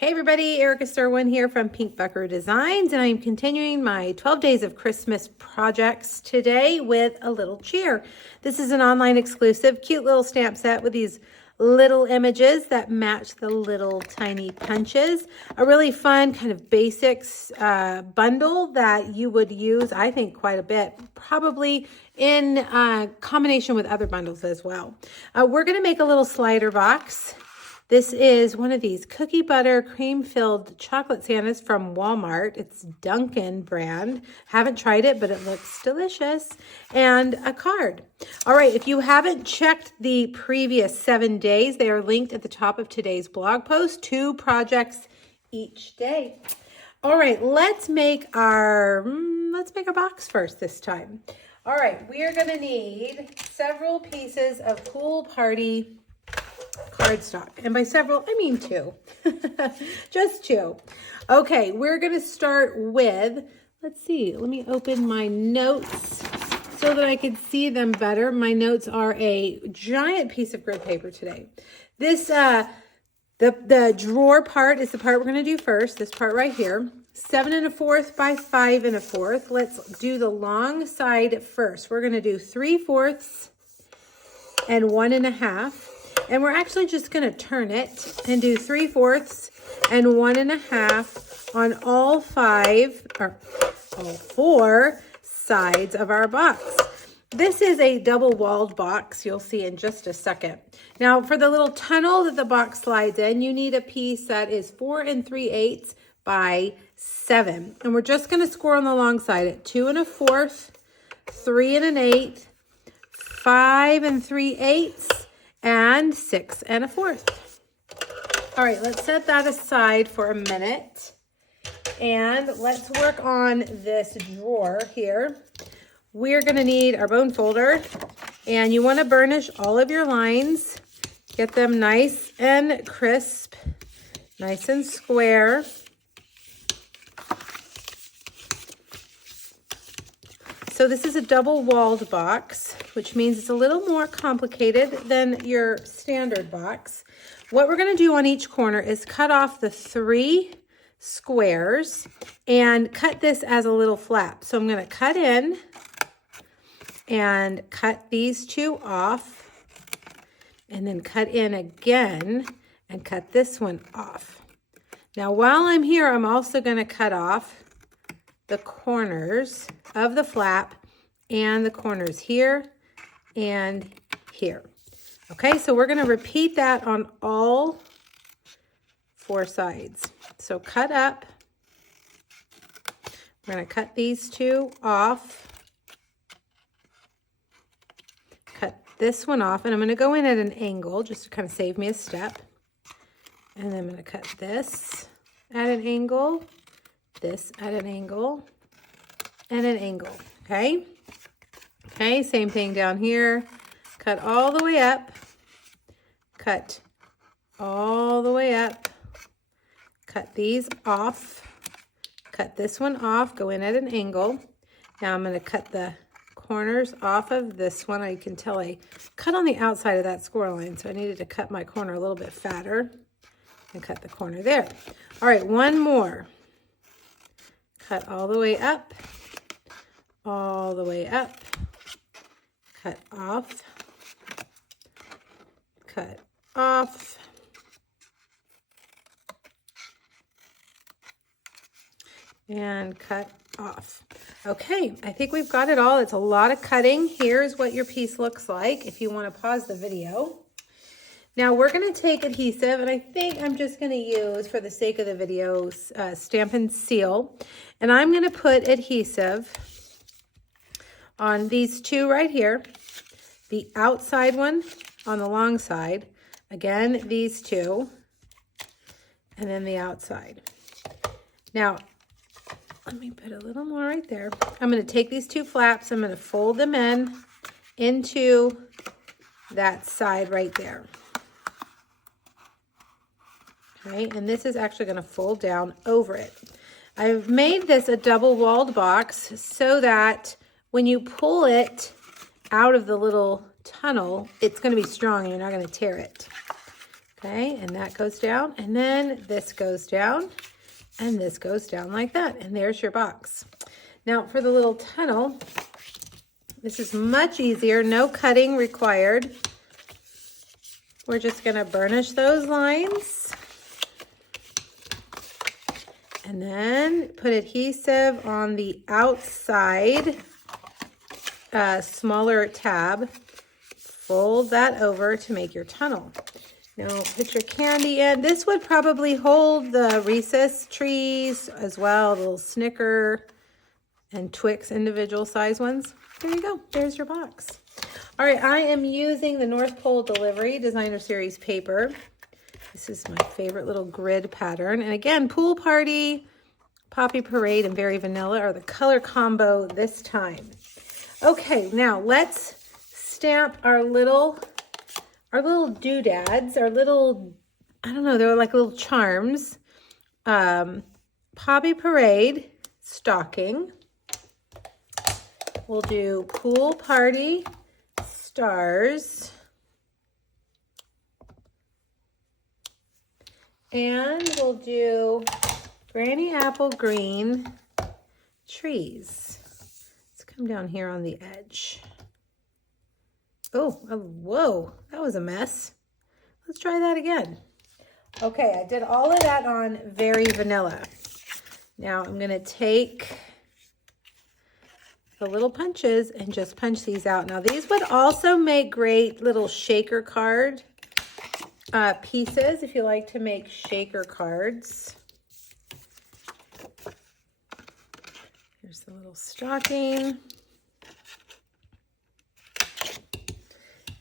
Hey everybody, Erica Sirwin here from Pink Buckaroo Designs, and I'm continuing my 12 Days of Christmas projects today with a little cheer. This is an online exclusive, cute little stamp set with these little images that match the little tiny punches. A really fun kind of basics bundle that you would use, I think, quite a bit, probably in combination with other bundles as well. We're going to make a little slider box. This is one of these cookie butter cream filled chocolate Santas from Walmart. It's Dunkin' brand. Haven't tried it, but it looks delicious. And a card. All right, if you haven't checked the previous 7 days, they are linked at the top of today's blog post. 2 projects each day. All right, let's make our box first this time. All right, we are going to need several pieces of Pool Party cardstock, and by several I mean 2. Just 2. Okay, we're going to start with, let's see, let me open my notes so that I can see them better. My notes are a giant piece of grid paper today. This the drawer part is the part we're going to do first, this part right here. 7 1/4 by 5 1/4. Let's do the long side first. We're going to do 3/4 and 1 1/2. And we're actually just going to turn it and do 3/4 and 1 1/2 on all 4 sides of our box. This is a double-walled box, you'll see in just a second. Now, for the little tunnel that the box slides in, you need a piece that is 4 3/8 by 7. And we're just going to score on the long side at 2 1/4, 3 1/8, 5 3/8, and 6 1/4. All right, let's set that aside for a minute. And let's work on this drawer here. We're going to need our bone folder, and you want to burnish all of your lines. Get them nice and crisp, nice and square. So this is a double-walled box, which means it's a little more complicated than your standard box. What we're going to do on each corner is cut off the 3 squares and cut this as a little flap. So I'm going to cut in and cut these 2 off, and then cut in again and cut this one off. Now, while I'm here, I'm also going to cut off the corners of the flap and the corners here and here. Okay, so we're going to repeat that on all 4 sides. So cut up. We're going to cut these 2 off. Cut this one off, and I'm going to go in at an angle just to kind of save me a step. And then I'm going to cut this at an angle, this at an angle, and an angle. Okay? Okay, same thing down here. Cut all the way up. Cut all the way up. Cut these off. Cut this one off. Go in at an angle. Now I'm going to cut the corners off of this one. I can tell I cut on the outside of that score line, so I needed to cut my corner a little bit fatter and cut the corner there. All right, one more. Cut all the way up, all the way up, cut off, and cut off. Okay, I think we've got it all. It's a lot of cutting. Here's what your piece looks like if you want to pause the video. Now we're going to take adhesive, and I think I'm just going to use, for the sake of the video, Stampin' Seal. And I'm going to put adhesive on these 2 right here. The outside one on the long side. Again, these 2. And then the outside. Now, let me put a little more right there. I'm going to take these 2 flaps. I'm going to fold them into that side right there. Okay, and this is actually going to fold down over it. I've made this a double-walled box so that when you pull it out of the little tunnel, it's going to be strong and you're not going to tear it. Okay, and that goes down, and then this goes down, and this goes down like that, and there's your box. Now for the little tunnel, this is much easier, no cutting required. We're just gonna burnish those lines and then put adhesive on the outside smaller tab. Fold that over to make your tunnel. Now put your candy in. This would probably hold the Reese's trees as well, the little Snicker and Twix individual size ones. There you go, there's your box. All right, I am using the North Pole Delivery Designer Series paper. This is my favorite little grid pattern. And again, Pool Party, Poppy Parade, and Very Vanilla are the color combo this time. Okay, now let's stamp our little doodads, our little, I don't know, they're like little charms. Poppy Parade stocking. We'll do Pool Party stars. And we'll do Granny Apple Green trees. Let's come down here on the edge. Oh, whoa, that was a mess. Let's try that again. Okay, I did all of that on Very Vanilla. Now I'm gonna take the little punches and just punch these out. Now these would also make great little shaker card pieces if you like to make shaker cards. Here's the little stocking.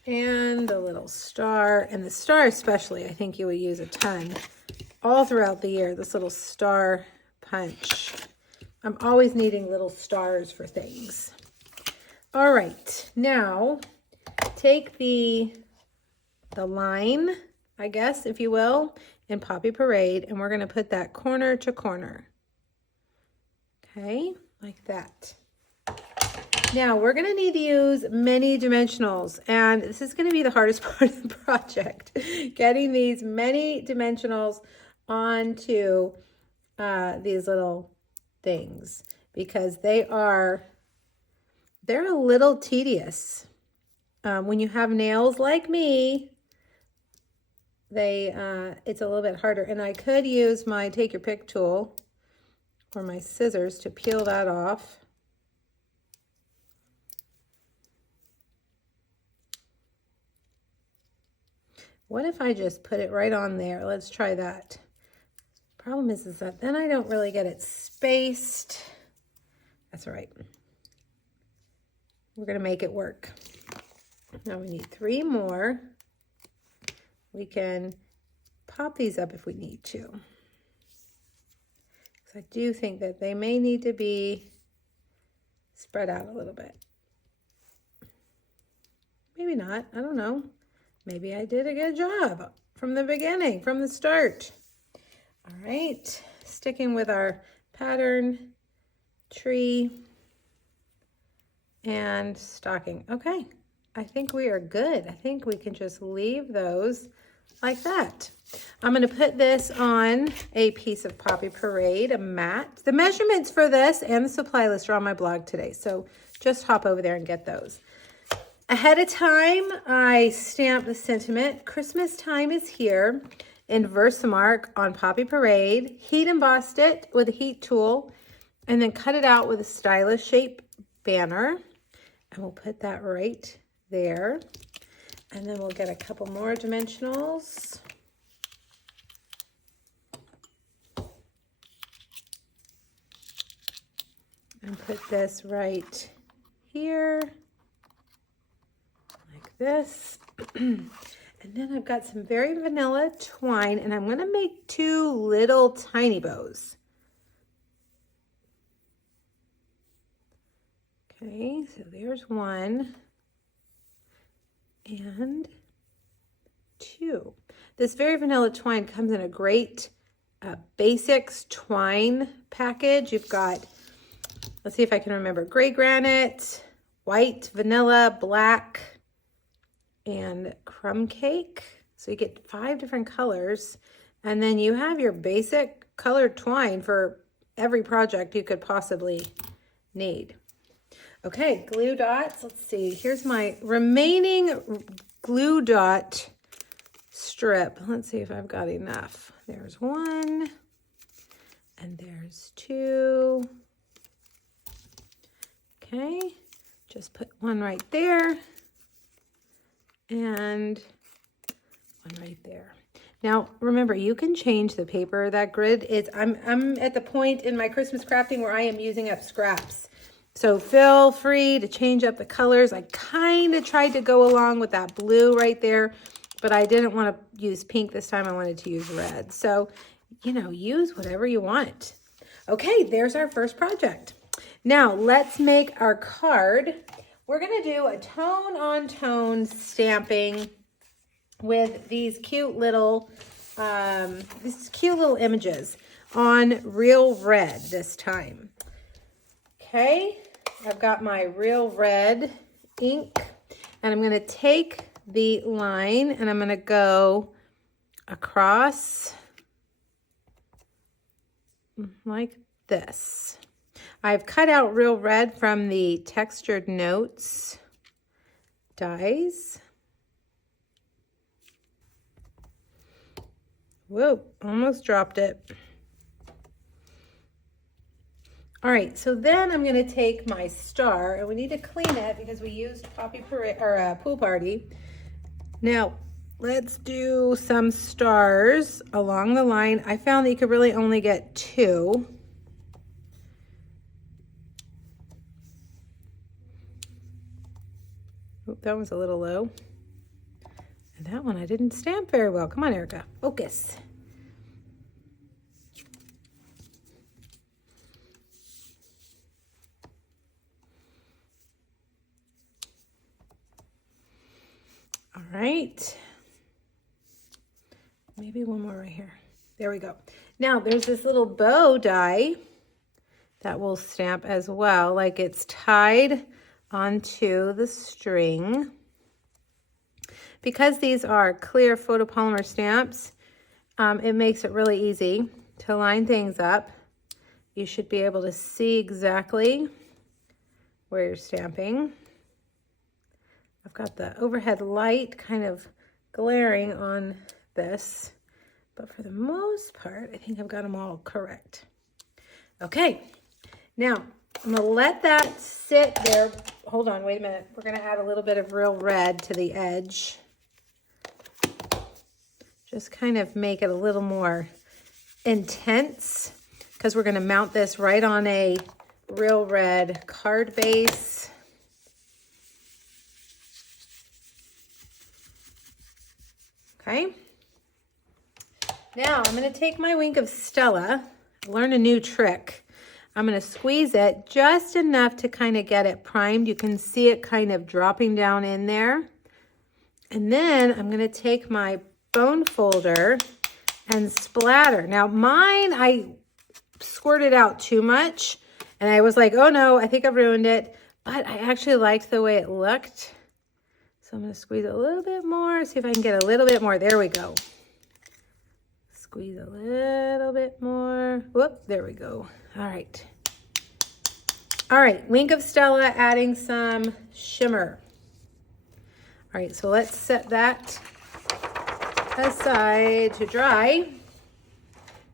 And the little star. And the star especially, I think you would use a ton all throughout the year, this little star punch. I'm always needing little stars for things. All right, now take the line, I guess, if you will, in Poppy Parade, and we're gonna put that corner to corner. Okay, like that. Now we're gonna need to use many dimensionals, and this is gonna be the hardest part of the project, getting these many dimensionals onto these little things, because they're a little tedious. When you have nails like me, it's a little bit harder. And I could use my take your pick tool or my scissors to peel that off. What if I just put it right on there? Let's try that. Problem is that then I don't really get it spaced. That's all right. We're gonna make it work. Now we need 3 more. We can pop these up if we need to. So I do think that they may need to be spread out a little bit. Maybe not, I don't know. Maybe I did a good job from the beginning, from the start. All right, sticking with our pattern, tree, and stocking. Okay, I think we are good. I think we can just leave those like that. I'm gonna put this on a piece of Poppy Parade, a mat. The measurements for this and the supply list are on my blog today, so just hop over there and get those. Ahead of time, I stamped the sentiment, Christmas time is here, in Versamark on Poppy Parade, heat embossed it with a heat tool, and then cut it out with a stylus shape banner. And we'll put that right there. And then we'll get a couple more dimensionals. And put this right here, like this. And then I've got some Very Vanilla twine, and I'm going to make 2 little tiny bows. Okay, so there's 1 and 2. This Very Vanilla twine comes in a great basics twine package. You've got, let's see if I can remember, gray granite, white, vanilla, black, and crumb cake. So you get 5 different colors, and then you have your basic colored twine for every project you could possibly need. Okay, glue dots. Let's see. Here's my remaining glue dot strip. Let's see if I've got enough. There's 1, and there's 2. Okay, just put 1 right there, and 1 right there. Now, remember, you can change the paper. That grid is, I'm at the point in my Christmas crafting where I am using up scraps. So feel free to change up the colors. I kind of tried to go along with that blue right there, but I didn't want to use pink this time. I wanted to use red. So, you know, use whatever you want. Okay, there's our first project. Now, let's make our card. We're going to do a tone-on-tone stamping with these cute little images on Real Red this time. Okay, I've got my Real Red ink, and I'm going to take the line and I'm going to go across like this. I've cut out Real Red from the Textured Notes dies. Whoa, almost dropped it. All right, so then I'm going to take my star, and we need to clean it because we used Pool Party. Now, let's do some stars along the line. I found that you could really only get 2. Oh, that was a little low. And that one I didn't stamp very well. Come on, Erica, focus. All right. Maybe one more right here. There we go. Now there's this little bow die that will stamp as well, like it's tied onto the string. Because these are clear photopolymer stamps, it makes it really easy to line things up. You should be able to see exactly where you're stamping. I've got the overhead light kind of glaring on this, but for the most part, I think I've got them all correct. Okay, now I'm gonna let that sit there. Hold on, wait a minute. We're gonna add a little bit of Real Red to the edge. Just kind of make it a little more intense because we're gonna mount this right on a Real Red card base. Okay. Now I'm gonna take my Wink of Stella, learn a new trick. I'm gonna squeeze it just enough to kind of get it primed. You can see it kind of dropping down in there. And then I'm gonna take my bone folder and splatter. Now mine, I squirted out too much and I was like, oh no, I think I've ruined it. But I actually liked the way it looked. So I'm gonna squeeze a little bit more, see if I can get a little bit more. There we go. Squeeze a little bit more. Whoop, there we go. All right. All right, Wink of Stella adding some shimmer. All right, so let's set that aside to dry.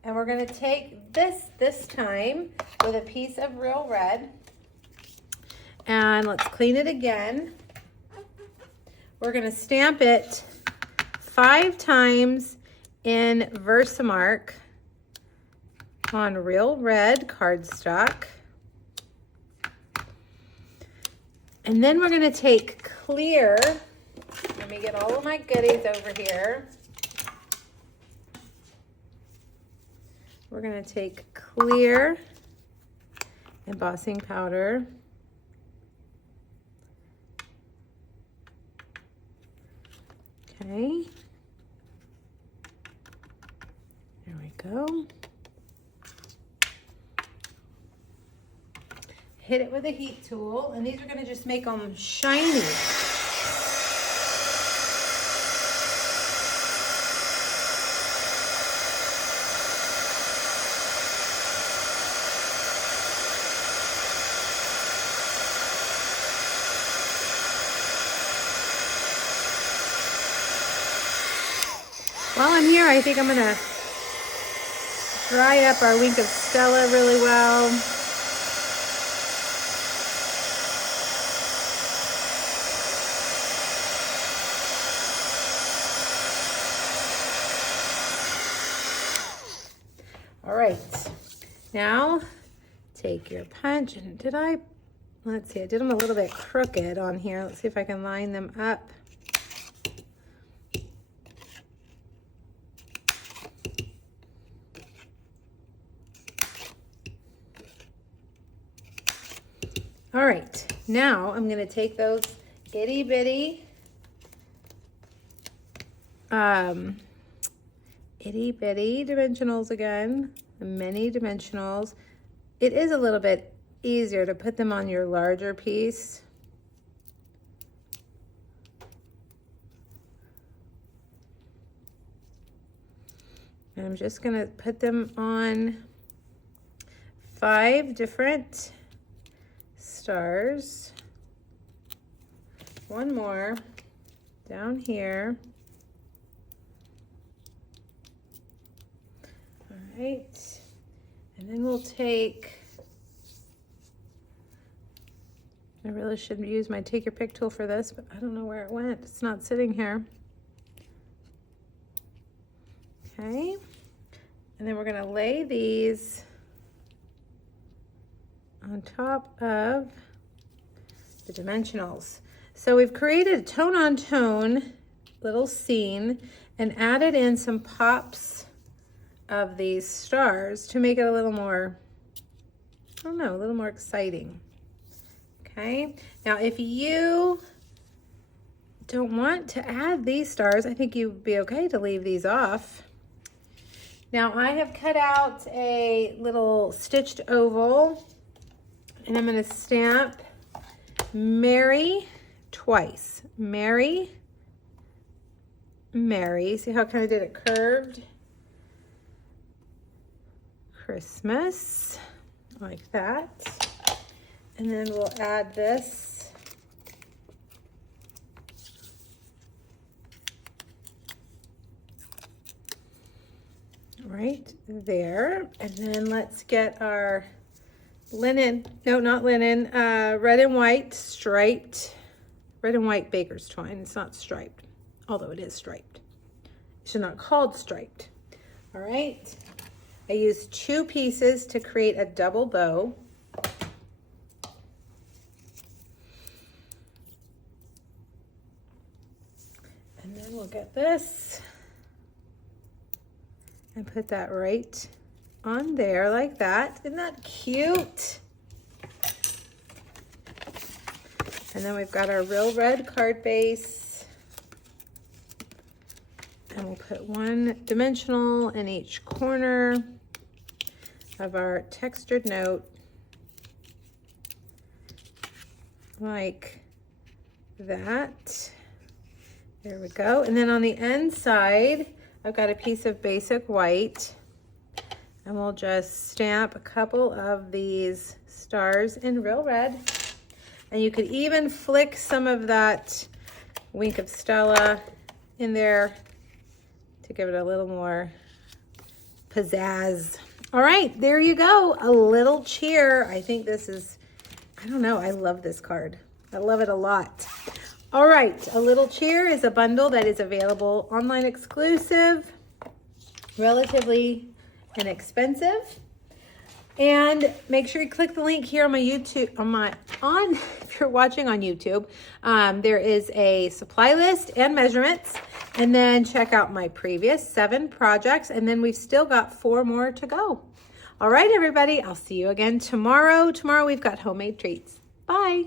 And we're gonna take this time with a piece of Real Red. And let's clean it again. We're gonna stamp it 5 times in Versamark on Real Red cardstock. And then we're gonna take clear, let me get all of my goodies over here. We're gonna take clear embossing powder. Okay. There we go. Hit it with a heat tool, and these are gonna just make them shiny. While I'm here, I think I'm gonna dry up our Wink of Stella really well. All right, now take your punch, and let's see, I did them a little bit crooked on here. Let's see if I can line them up. All right, now I'm gonna take those itty bitty dimensionals again, the mini dimensionals. It is a little bit easier to put them on your larger piece. And I'm just gonna put them on 5 different stars. One more down here. All right, and then we'll take, I really should use my take your pick tool for this, but I don't know where it went. It's not sitting here. Okay, and then we're gonna lay these on top of the dimensionals. So we've created a tone on tone little scene and added in some pops of these stars to make it a little more, I don't know, a little more exciting. Okay, now if you don't want to add these stars, I think you'd be okay to leave these off. Now I have cut out a little stitched oval, and I'm going to stamp Merry twice. Merry, Merry. See how I kind of did it curved? Christmas, like that. And then we'll add this right there. And then let's get our linen, no, not linen, red and white striped, red and white baker's twine. It's not striped, although it is striped. It's not called striped. All right. I used 2 pieces to create a double bow. And then we'll get this and put that right on there like that. Isn't that cute? And then we've got our real red card base. And we'll put 1 dimensional in each corner of our textured note, like that. There we go. And then on the inside, I've got a piece of basic white, and we'll just stamp a couple of these stars in real red. And you could even flick some of that Wink of Stella in there to give it a little more pizzazz. All right, there you go. A little cheer. I think this is, I don't know, I love this card. I love it a lot. All right, A Little Cheer is a bundle that is available online exclusive, relatively inexpensive. And make sure you click the link here on my YouTube, if you're watching on YouTube, there is a supply list and measurements, and then check out my previous 7 projects, and then we've still got 4 more to go. All right, everybody, I'll see you again tomorrow. Tomorrow we've got homemade treats. Bye.